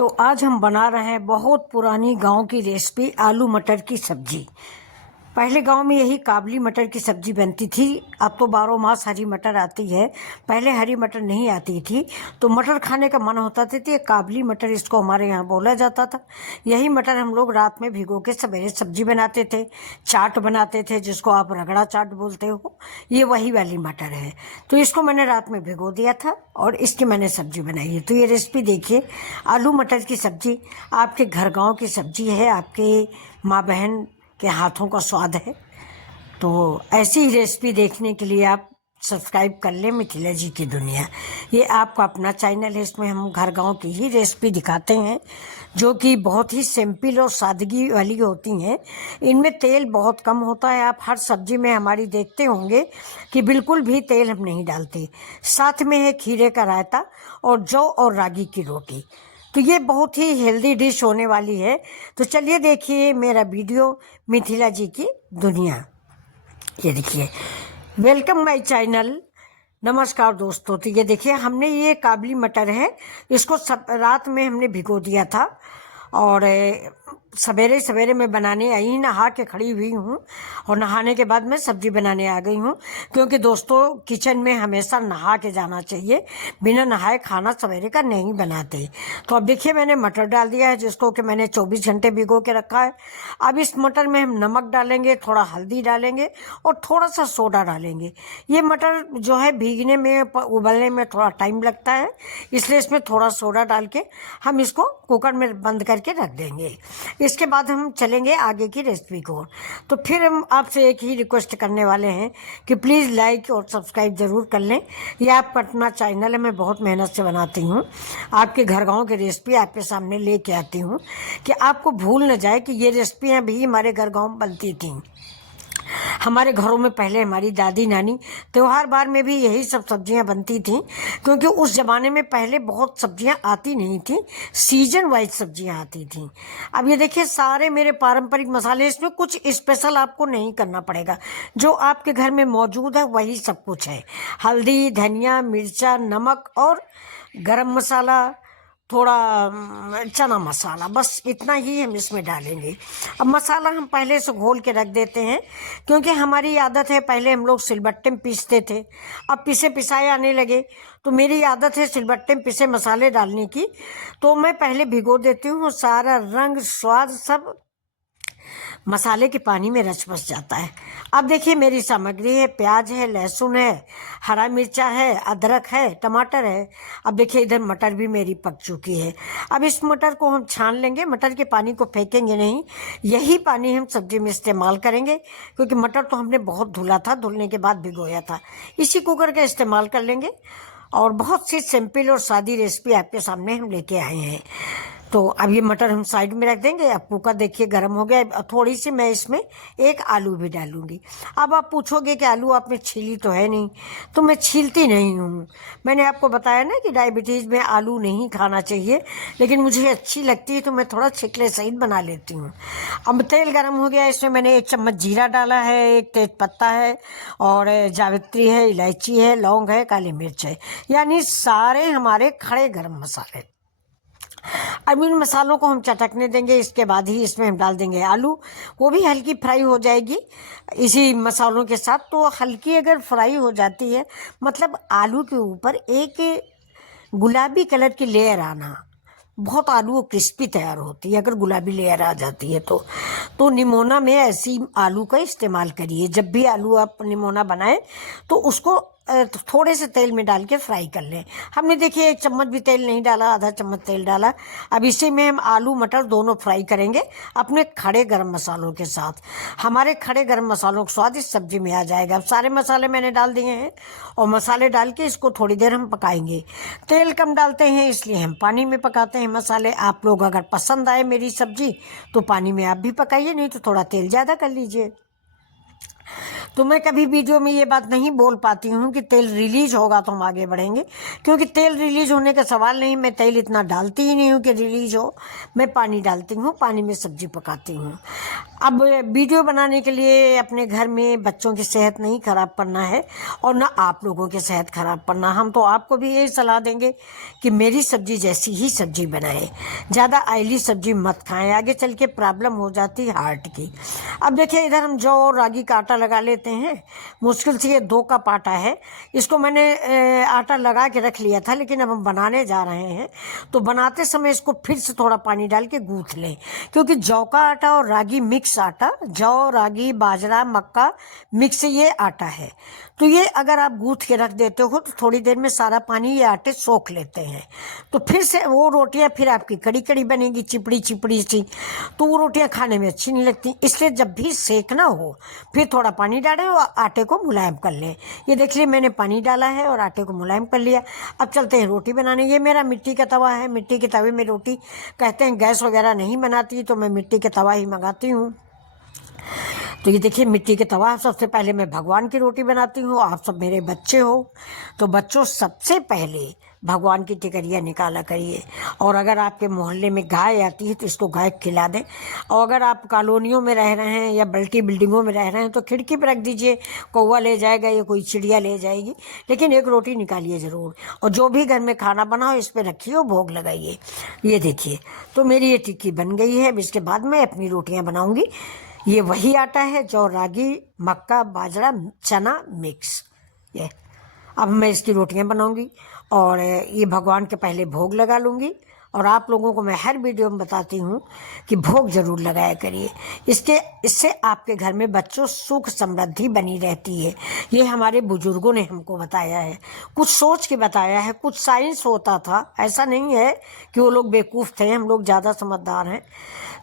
तो आज हम बना रहे हैं बहुत पुरानी गांव की रेसिपी आलू मटर की सब्जी। पहले गांव में यही काबली मटर की सब्जी बनती थी। अब तो 12 मास हरी मटर आती है, पहले हरी मटर नहीं आती थी। तो मटर खाने का मन होता था तो ये काबली मटर इसको हमारे यहाँ बोला जाता था। यही मटर हम लोग रात में भिगो के सवेरे सब्जी बनाते थे, चाट बनाते थे, जिसको आप रगड़ा चाट बोलते हो। ये वही वाली मटर है। तो इसको मैंने रात में भिगो दिया था और इसकी मैंने सब्जी बनाई है। तो ये रेसिपी देखिए, आलू मटर की सब्जी आपके घर गाँव की सब्जी है, आपके माँ बहन के हाथों का स्वाद है। तो ऐसी ही रेसिपी देखने के लिए आप सब्सक्राइब कर लें मिथिला जी की दुनिया। ये आपका अपना चैनल है, इसमें हम घर गांव की ही रेसिपी दिखाते हैं जो कि बहुत ही सिंपल और सादगी वाली होती हैं। इनमें तेल बहुत कम होता है। आप हर सब्जी में हमारी देखते होंगे कि बिल्कुल भी तेल हम नहीं डालते। साथ में है खीरे का रायता और जौ और रागी की रोटी। तो ये बहुत ही हेल्दी डिश होने वाली है। तो चलिए देखिए मेरा वीडियो मिथिला जी की दुनिया। ये देखिए, वेलकम माय चैनल। नमस्कार दोस्तों। तो ये देखिए, हमने ये काबली मटर है, इसको सब रात में हमने भिगो दिया था और सवेरे सवेरे मैं बनाने आई, नहा के खड़ी हुई हूँ और नहाने के बाद मैं सब्जी बनाने आ गई हूँ। क्योंकि दोस्तों किचन में हमेशा नहा के जाना चाहिए, बिना नहाए खाना सवेरे का नहीं बनाते। तो अब देखिए, मैंने मटर डाल दिया है जिसको कि मैंने 24 घंटे भिगो के रखा है। अब इस मटर में हम नमक डालेंगे, थोड़ा हल्दी डालेंगे और थोड़ा सा सोडा डालेंगे। ये मटर जो है भीगने में, उबलने में थोड़ा टाइम लगता है, इसलिए इसमें थोड़ा सोडा डाल के हम इसको कुकर में बंद करके रख देंगे। इसके बाद हम चलेंगे आगे की रेसिपी को। तो फिर हम आपसे एक ही रिक्वेस्ट करने वाले हैं कि प्लीज़ लाइक और सब्सक्राइब ज़रूर कर लें। यह आपका अपना चैनल है, मैं बहुत मेहनत से बनाती हूँ, आपके घर गाँव की रेसिपी आपके सामने लेके आती हूँ कि आपको भूल न जाए कि ये रेसिपियाँ भी हमारे घर गाँव में बनती थीं। हमारे घरों में पहले हमारी दादी नानी त्योहार बार में भी यही सब सब्जियां बनती थीं। क्योंकि उस ज़माने में पहले बहुत सब्जियां आती नहीं थी, सीजन वाइज सब्जियां आती थीं। अब ये देखिए, सारे मेरे पारंपरिक मसाले, इसमें कुछ स्पेशल आपको नहीं करना पड़ेगा, जो आपके घर में मौजूद है वही सब कुछ है। हल्दी, धनिया, मिर्चा, नमक और गरम मसाला, थोड़ा चना मसाला, बस इतना ही हम इसमें डालेंगे। अब मसाला हम पहले से घोल के रख देते हैं, क्योंकि हमारी आदत है, पहले हम लोग सिलबट्टे में पीसते थे, अब पिसे पिसाए आने लगे। तो मेरी आदत है सिलबट्टे में पिसे मसाले डालने की। तो मैं पहले भिगो देती हूँ, सारा रंग स्वाद सब मसाले के पानी में रच बस जाता है। अब देखिए, मेरी सामग्री है, प्याज है, लहसुन है, हरा मिर्चा है, अदरक है, टमाटर है। अब देखिए, इधर मटर भी मेरी पक चुकी है। अब इस मटर को हम छान लेंगे, मटर के पानी को फेंकेंगे नहीं, यही पानी हम सब्जी में इस्तेमाल करेंगे। क्योंकि मटर तो हमने बहुत धुला था, धुलने के बाद भिगोया था। इसी कुकर का इस्तेमाल कर लेंगे और बहुत सी सिंपल और सादी रेसिपी आपके सामने हम लेके आए हैं। तो अब ये मटर हम साइड में रख देंगे। अब कुकर देखिए गर्म हो गया। थोड़ी सी मैं इसमें एक आलू भी डालूंगी। अब आप पूछोगे कि आलू आपने छीली तो है नहीं, तो मैं छीलती नहीं हूँ। मैंने आपको बताया ना कि डायबिटीज़ में आलू नहीं खाना चाहिए, लेकिन मुझे अच्छी लगती है तो मैं थोड़ा छिकले सहित बना लेती हूँ। अब तेल गर्म हो गया, इसमें मैंने 1 चम्मच जीरा डाला है, 1 तेज पत्ता है और जावित्री है, इलायची है, लौंग है, काली मिर्च है, यानी सारे हमारे खड़े गरम मसाले। अब इन मसालों को हम चटकने देंगे। इसके बाद ही इसमें हम डाल देंगे आलू, वो भी हल्की फ्राई हो जाएगी इसी मसालों के साथ। तो हल्की अगर फ्राई हो जाती है, मतलब आलू के ऊपर एक गुलाबी कलर की लेयर आना, बहुत आलू क्रिस्पी तैयार होती है अगर गुलाबी लेयर आ जाती है। तो निमोना में ऐसी आलू का इस्तेमाल करिए। जब भी आलू आप निमोना बनाएं तो उसको थोड़े से तेल में डाल के फ्राई कर लें। हमने देखिए 1 चम्मच भी तेल नहीं डाला, आधा चम्मच तेल डाला। अब इसी में हम आलू मटर दोनों फ्राई करेंगे अपने खड़े गरम मसालों के साथ। हमारे खड़े गरम मसालों का स्वाद इस सब्जी में आ जाएगा। अब सारे मसाले मैंने डाल दिए हैं और मसाले डाल के इसको थोड़ी देर हम पकाएंगे। तेल कम डालते हैं इसलिए हम पानी में पकाते हैं मसाले। आप लोग अगर पसंद आए मेरी सब्जी तो पानी में आप भी पकाइए, नहीं तो थोड़ा तेल ज़्यादा कर लीजिए। तो मैं कभी वीडियो में ये बात नहीं बोल पाती हूँ कि तेल रिलीज होगा तो हम आगे बढ़ेंगे, क्योंकि तेल रिलीज होने का सवाल नहीं। मैं तेल इतना डालती ही नहीं हूँ कि रिलीज हो, मैं पानी डालती हूँ, पानी में सब्जी पकाती हूँ। अब वीडियो बनाने के लिए अपने घर में बच्चों की सेहत नहीं खराब करना है और ना आप लोगों की सेहत खराब करना। हम तो आपको भी यही सलाह देंगे कि मेरी सब्जी जैसी ही सब्जी बनाएं, ज़्यादा ऑयली सब्जी मत खाएं, आगे चल के प्रॉब्लम हो जाती है हार्ट की। अब देखिए इधर हम जौ और रागी का आटा लगा लेते हैं। मुश्किल से ये 2 कप आटा है, इसको मैंने आटा लगा के रख लिया था, लेकिन अब हम बनाने जा रहे हैं तो बनाते समय इसको फिर से थोड़ा पानी डाल के गूँथ लें, क्योंकि जौ का आटा और रागी मिक्स आटा, जौ रागी बाजरा मक्का मिक्स ये आटा है। तो ये अगर आप गूँथ के रख देते हो तो थोड़ी देर में सारा पानी ये आटे सोख लेते हैं, तो फिर से वो रोटियां फिर आपकी कड़ी कड़ी बनेगी, चिपड़ी चिपड़ी सी, तो वो रोटियां खाने में अच्छी नहीं लगती। इसलिए जब भी सेकना हो फिर थोड़ा पानी डालें और आटे को मुलायम कर लें। ये देख लिया मैंने पानी डाला है और आटे को मुलायम कर लिया। अब चलते हैं रोटी बनाने। ये मेरा मिट्टी का तवा है, मिट्टी के तवे में रोटी, कहते हैं गैस वगैरह नहीं बनाती तो मैं मिट्टी के तवा ही मंगाती हूँ। तो ये देखिए मिट्टी के तवा। सबसे पहले मैं भगवान की रोटी बनाती हूँ, आप सब मेरे बच्चे हो तो बच्चों सबसे पहले भगवान की टिकरियाँ निकाला करिए। और अगर आपके मोहल्ले में गाय आती है तो इसको गाय खिला दें। और अगर आप कॉलोनियों में रह रहे हैं या बल्टी बिल्डिंगों में रह रहे हैं तो खिड़की पर रख दीजिए, कौवा ले जाएगा या कोई चिड़िया ले जाएगी, लेकिन एक रोटी निकालिए ज़रूर। और जो भी घर में खाना बनाओ इस पर रखिए और भोग लगाइए। ये देखिए तो मेरी ये टिक्की बन गई है। अब इसके बाद मैं अपनी रोटियाँ बनाऊँगी। ये वही आटा है जौ रागी मक्का बाजरा चना मिक्स। ये अब मैं इसकी रोटियां बनाऊंगी और ये भगवान के पहले भोग लगा लूँगी। और आप लोगों को मैं हर वीडियो में बताती हूँ कि भोग जरूर लगाया करिए। इससे आपके घर में बच्चों सुख समृद्धि बनी रहती है। ये हमारे बुजुर्गों ने हमको बताया है, कुछ सोच के बताया है, कुछ साइंस होता था। ऐसा नहीं है कि वो लोग बेवकूफ़ थे, हम लोग ज़्यादा समझदार हैं।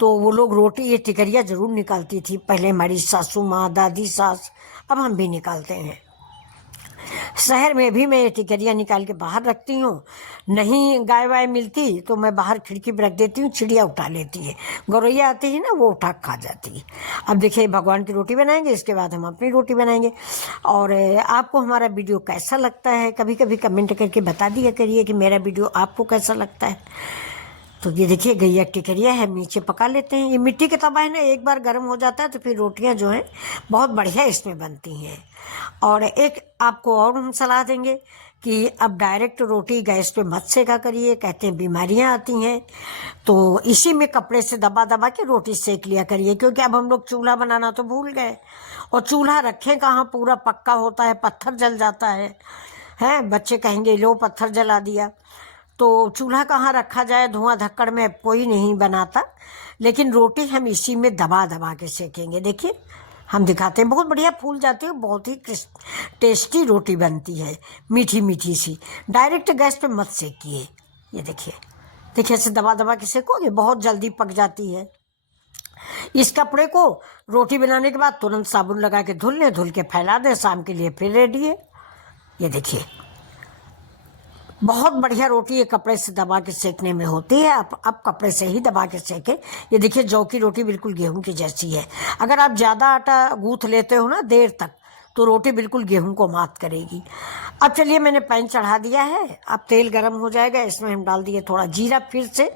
तो वो लोग रोटी ये टिकरिया ज़रूर निकालती थी पहले, हमारी सासू माँ दादी सास, अब हम भी निकालते हैं। शहर में भी मैं ये टिकरिया निकाल के बाहर रखती हूँ। नहीं गाय वाय मिलती तो मैं बाहर खिड़की पर रख देती हूँ, चिड़िया उठा लेती है, गौरैया आती है ना वो उठा खा जाती है। अब देखिए भगवान की रोटी बनाएंगे, इसके बाद हम अपनी रोटी बनाएंगे। और आपको हमारा वीडियो कैसा लगता है कभी कभी कमेंट करके बता दिया करिए कि मेरा वीडियो आपको कैसा लगता है। तो ये देखिए गैया टिकरिया है, नीचे पका लेते हैं। ये मिट्टी के तवा है ना, एक बार गर्म हो जाता है तो फिर रोटियां जो हैं बहुत बढ़िया इसमें बनती हैं। और एक आपको और हम सलाह देंगे कि अब डायरेक्ट रोटी गैस पे मत सेका करिए, कहते हैं बीमारियां आती हैं। तो इसी में कपड़े से दबा दबा के रोटी सेक लिया करिए, क्योंकि अब हम लोग चूल्हा बनाना तो भूल गए। और चूल्हा रखें कहाँ, पूरा पक्का होता है, पत्थर जल जाता है। बच्चे कहेंगे लो पत्थर जला दिया। तो चूल्हा कहाँ रखा जाए, धुआं धक्कड़ में कोई नहीं बनाता। लेकिन रोटी हम इसी में दबा दबा के सेकेंगे। देखिए हम दिखाते हैं, बहुत बढ़िया फूल जाती है, बहुत ही टेस्टी रोटी बनती है, मीठी मीठी सी। डायरेक्ट गैस पे मत सेकिए। ये देखिए ऐसे दबा दबा के सेकोगे बहुत जल्दी पक जाती है। इस कपड़े को रोटी बनाने के बाद तुरंत साबुन लगा के धुल लें, धुल के फैला दें, शाम के लिए फिर रेडी है। ये देखिए बहुत बढ़िया रोटी ये कपड़े से दबा के सेकने में होती है। आप कपड़े से ही दबा के सेकें। ये देखिए जौ की रोटी बिल्कुल गेहूं की जैसी है। अगर आप ज़्यादा आटा गूँथ लेते हो ना देर तक तो रोटी बिल्कुल गेहूं को मात करेगी। अब चलिए मैंने पैन चढ़ा दिया है, अब तेल गर्म हो जाएगा, इसमें हम डाल दिए थोड़ा जीरा, फिर से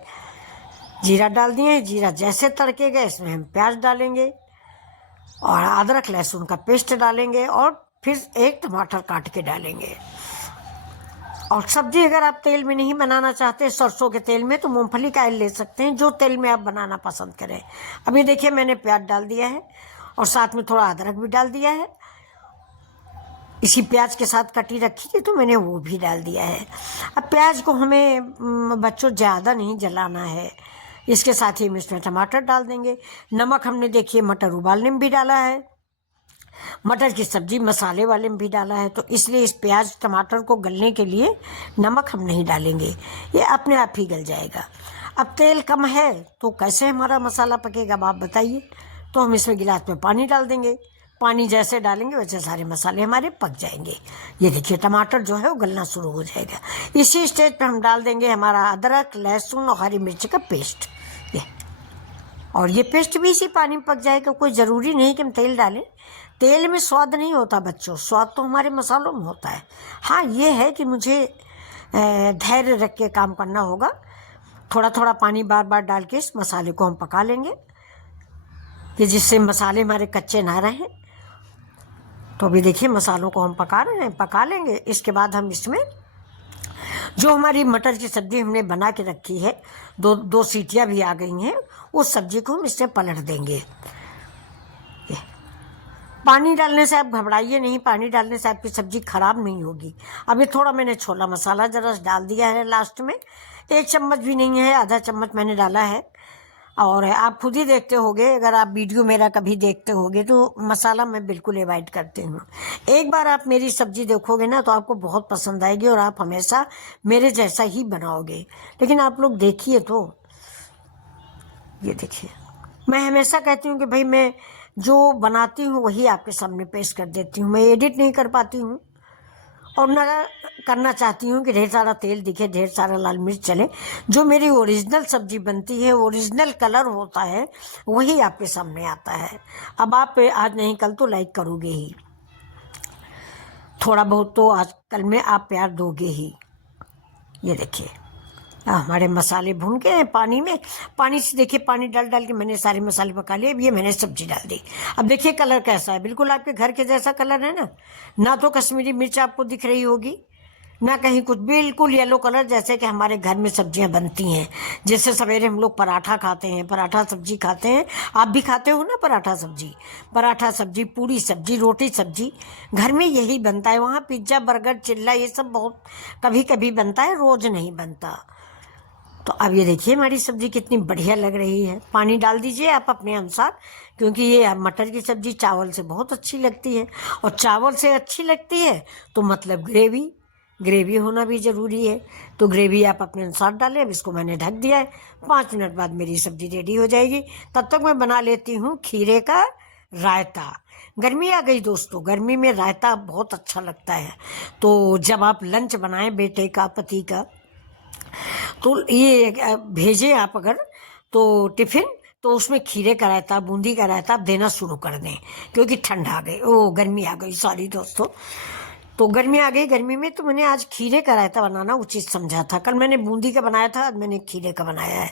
जीरा डाल दिए। जीरा जैसे तड़केगा इसमें हम प्याज डालेंगे और अदरक लहसुन का पेस्ट डालेंगे और फिर एक टमाटर काट के डालेंगे। और सब्जी अगर आप तेल में नहीं बनाना चाहते सरसों के तेल में तो मूंगफली का ऑयल ले सकते हैं, जो तेल में आप बनाना पसंद करें। अभी देखिए मैंने प्याज डाल दिया है और साथ में थोड़ा अदरक भी डाल दिया है। इसी प्याज के साथ कटी रखी थी तो मैंने वो भी डाल दिया है। अब प्याज को हमें बच्चों ज़्यादा नहीं जलाना है। इसके साथ ही हम इसमें टमाटर डाल देंगे। नमक हमने देखिए मटर उबालने में भी डाला है, मटर की सब्जी मसाले वाले में भी डाला है, तो इसलिए इस प्याज टमाटर को गलने के लिए नमक हम नहीं डालेंगे, ये अपने आप ही गल जाएगा। अब तेल कम है तो कैसे हमारा मसाला पकेगा आप बताइए। तो हम इसमें गिलास में पानी डाल देंगे, पानी जैसे डालेंगे वैसे सारे मसाले हमारे पक जाएंगे। ये देखिए टमाटर जो है वो गलना शुरू हो जाएगा। इसी स्टेज पे हम डाल देंगे हमारा अदरक लहसुन और हरी मिर्च का पेस्ट। और ये पेस्ट भी इसी पानी में पक जाएगा, कोई ज़रूरी नहीं कि हम तेल डालें। तेल में स्वाद नहीं होता बच्चों, स्वाद तो हमारे मसालों में होता है। हाँ ये है कि मुझे धैर्य रख के काम करना होगा। थोड़ा थोड़ा पानी बार बार डाल के इस मसाले को हम पका लेंगे। कि जिससे मसाले हमारे कच्चे ना रहें। तो अभी देखिए मसालों को हम पका रहे हैं, पका लेंगे। इसके बाद हम इसमें जो हमारी मटर की सब्ज़ी हमने बना के रखी है, दो सीटियाँ भी आ गई हैं, उस सब्ज़ी को हम इससे पलट देंगे। पानी डालने से आप घबराइए नहीं, पानी डालने से आपकी सब्ज़ी ख़राब नहीं होगी। अभी थोड़ा मैंने छोला मसाला ज़रा डाल दिया है लास्ट में, 1 चम्मच भी नहीं है, आधा चम्मच मैंने डाला है। और आप खुद ही देखते होगे, अगर आप वीडियो मेरा कभी देखते होगे तो मसाला मैं बिल्कुल अवॉइड करती हूँ। एक बार आप मेरी सब्ज़ी देखोगे ना तो आपको बहुत पसंद आएगी और आप हमेशा मेरे जैसा ही बनाओगे। लेकिन आप लोग देखिए तो, ये देखिए, मैं हमेशा कहती हूँ कि भाई मैं जो बनाती हूँ वही आपके सामने पेश कर देती हूँ। मैं एडिट नहीं कर पाती हूँ और ना करना चाहती हूँ कि ढेर सारा तेल दिखे, ढेर सारा लाल मिर्च चले। जो मेरी ओरिजिनल सब्जी बनती है, ओरिजिनल कलर होता है, वही आपके सामने आता है। अब आप आज नहीं कल तो लाइक करोगे ही, थोड़ा बहुत तो आज कल में आप प्यार दोगे ही। ये देखिए हमारे मसाले भून के पानी में, पानी से देखिए पानी डाल के मैंने सारे मसाले पका लिए। अब ये मैंने सब्जी डाल दी। अब देखिए कलर कैसा है, बिल्कुल आपके घर के जैसा कलर है ना। ना तो कश्मीरी मिर्च आपको दिख रही होगी, ना कहीं कुछ, बिल्कुल येलो कलर जैसे कि हमारे घर में सब्जियां बनती हैं। जैसे सवेरे हम लोग पराठा खाते हैं, पराठा सब्जी खाते हैं। आप भी खाते हो ना पराठा सब्जी, पूरी सब्जी, रोटी सब्जी, घर में यही बनता है। वहाँ पिज्ज़ा बर्गर चिल्ला ये सब बहुत कभी कभी बनता है, रोज़ नहीं बनता। तो अब ये देखिए हमारी सब्ज़ी कितनी बढ़िया लग रही है। पानी डाल दीजिए आप अपने अनुसार, क्योंकि ये मटर की सब्ज़ी चावल से बहुत अच्छी लगती है, और चावल से अच्छी लगती है तो मतलब ग्रेवी होना भी ज़रूरी है। तो ग्रेवी आप अपने अनुसार डालें। अब इसको मैंने ढक दिया है, 5 मिनट बाद मेरी सब्ज़ी रेडी हो जाएगी। तब तक मैं बना लेती हूँ खीरे का रायता। गर्मी आ गई दोस्तों, गर्मी में रायता बहुत अच्छा लगता है। तो जब आप लंच बनाएं बेटे का, पति का, तो ये भेजें आप अगर तो टिफ़िन, तो उसमें खीरे का रायता, बूंदी का रायता आप देना शुरू कर दें, क्योंकि ठंड आ गई, गर्मी आ गई, सॉरी दोस्तों। तो गर्मी आ गई, गर्मी में तो मैंने आज खीरे का रायता बनाना उचित समझा था। कल मैंने बूंदी का बनाया था, आज मैंने खीरे का बनाया है।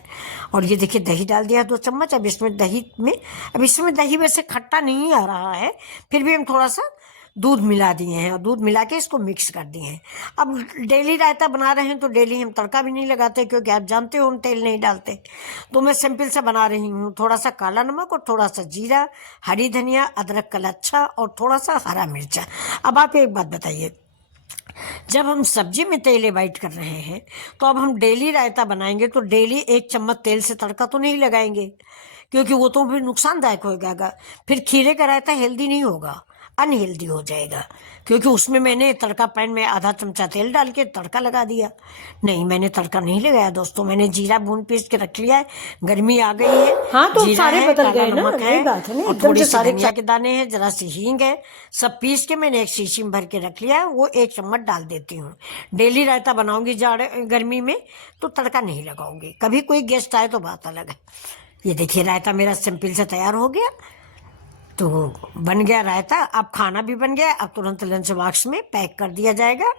और ये देखिए दही डाल दिया 2 चम्मच। अब इसमें दही वैसे खट्टा नहीं आ रहा है, फिर भी हम थोड़ा सा दूध मिला दिए हैं और दूध मिला के इसको मिक्स कर दिए हैं। अब डेली रायता बना रहे हैं तो डेली हम तड़का भी नहीं लगाते, क्योंकि आप जानते हो हम तेल नहीं डालते। तो मैं सिंपल सा बना रही हूँ, थोड़ा सा काला नमक और थोड़ा सा जीरा, हरी धनिया, अदरक का लच्छा और थोड़ा सा हरा मिर्चा। अब आप एक बात बताइए, जब हम सब्जी में तेल अवॉइड कर रहे हैं तो अब हम डेली रायता बनाएंगे तो डेली 1 चम्मच तेल से तड़का तो नहीं लगाएंगे, क्योंकि वो तो फिर नुकसानदायक हो जाएगा। फिर खीरे का रायता हेल्दी नहीं होगा, अनहेल्दी हो जाएगा, क्योंकि उसमें मैंने तड़का पैन में आधा चमचा तेल डाल के तड़का लगा दिया। नहीं, मैंने तड़का नहीं लगाया दोस्तों, मैंने जीरा भून पीस के रख लिया है। गर्मी आ गई है, हाँ तो जीरा सारे है, बदल काला गए ना, नमक यही है बात है ना, और एकदम थोड़ी से सी सारे धनिया के दाने हैं, जरा सी हींग है, सब पीस के मैंने एक शीशी में भर के रख लिया है। वो 1 चम्मच डाल देती हूँ। डेली रायता बनाऊंगी गर्मी में तो तड़का नहीं लगाऊंगी। कभी कोई गेस्ट आए तो बात अलग है। ये देखिए रायता मेरा सिंपल से तैयार हो गया। तो बन गया रायता। अब खाना भी बन गया, अब तुरंत लंच बॉक्स में पैक कर दिया जाएगा।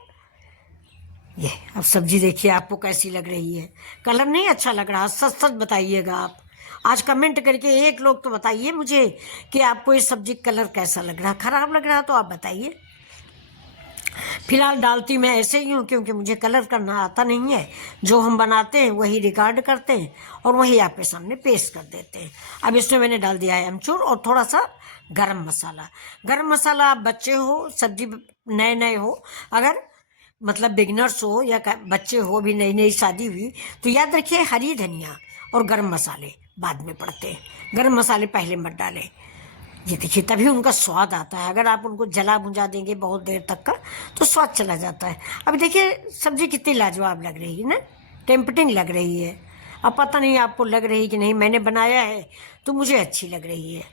ये अब सब्जी देखिए आपको कैसी लग रही है। कलर नहीं अच्छा लग रहा, सच सच बताइएगा आप। आज कमेंट करके एक लोग तो बताइए मुझे कि आपको ये सब्जी कलर कैसा लग रहा। खराब लग रहा तो आप बताइए। फिलहाल डालती मैं ऐसे ही हूँ, क्योंकि मुझे कलर करना आता नहीं है। जो हम बनाते हैं वही रिकॉर्ड करते हैं और वही आपके सामने पेश कर देते हैं। अब इसमें मैंने डाल दिया है अमचूर और थोड़ा सा गरम मसाला। गरम मसाला आप बच्चे हो, सब्जी नए हो, अगर मतलब बिगनर्स हो या बच्चे हो, भी नई नई शादी हुई, तो याद रखिए हरी धनिया और गरम मसाले बाद में पड़ते हैं, गरम मसाले पहले मत डालें। ये देखिए तभी उनका स्वाद आता है। अगर आप उनको जला भुंजा देंगे बहुत देर तक का तो स्वाद चला जाता है। अब देखिए सब्जी कितनी लाजवाब लग रही है ना, टेम्पटिंग लग रही है। अब पता नहीं आपको लग रही कि नहीं, मैंने बनाया है तो मुझे अच्छी लग रही है।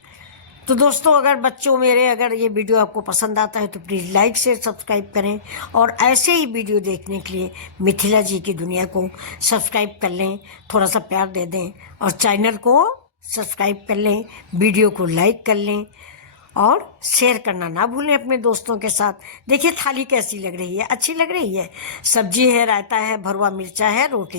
तो दोस्तों अगर बच्चों मेरे, अगर ये वीडियो आपको पसंद आता है तो प्लीज़ लाइक शेयर सब्सक्राइब करें, और ऐसे ही वीडियो देखने के लिए मिथिला जी की दुनिया को सब्सक्राइब कर लें, थोड़ा सा प्यार दे दें और चैनल को सब्सक्राइब कर लें, वीडियो को लाइक कर लें और शेयर करना ना भूलें अपने दोस्तों के साथ। देखिए थाली कैसी लग रही है, अच्छी लग रही है। सब्जी है, रायता है, भरवा मिर्चा है, रोटी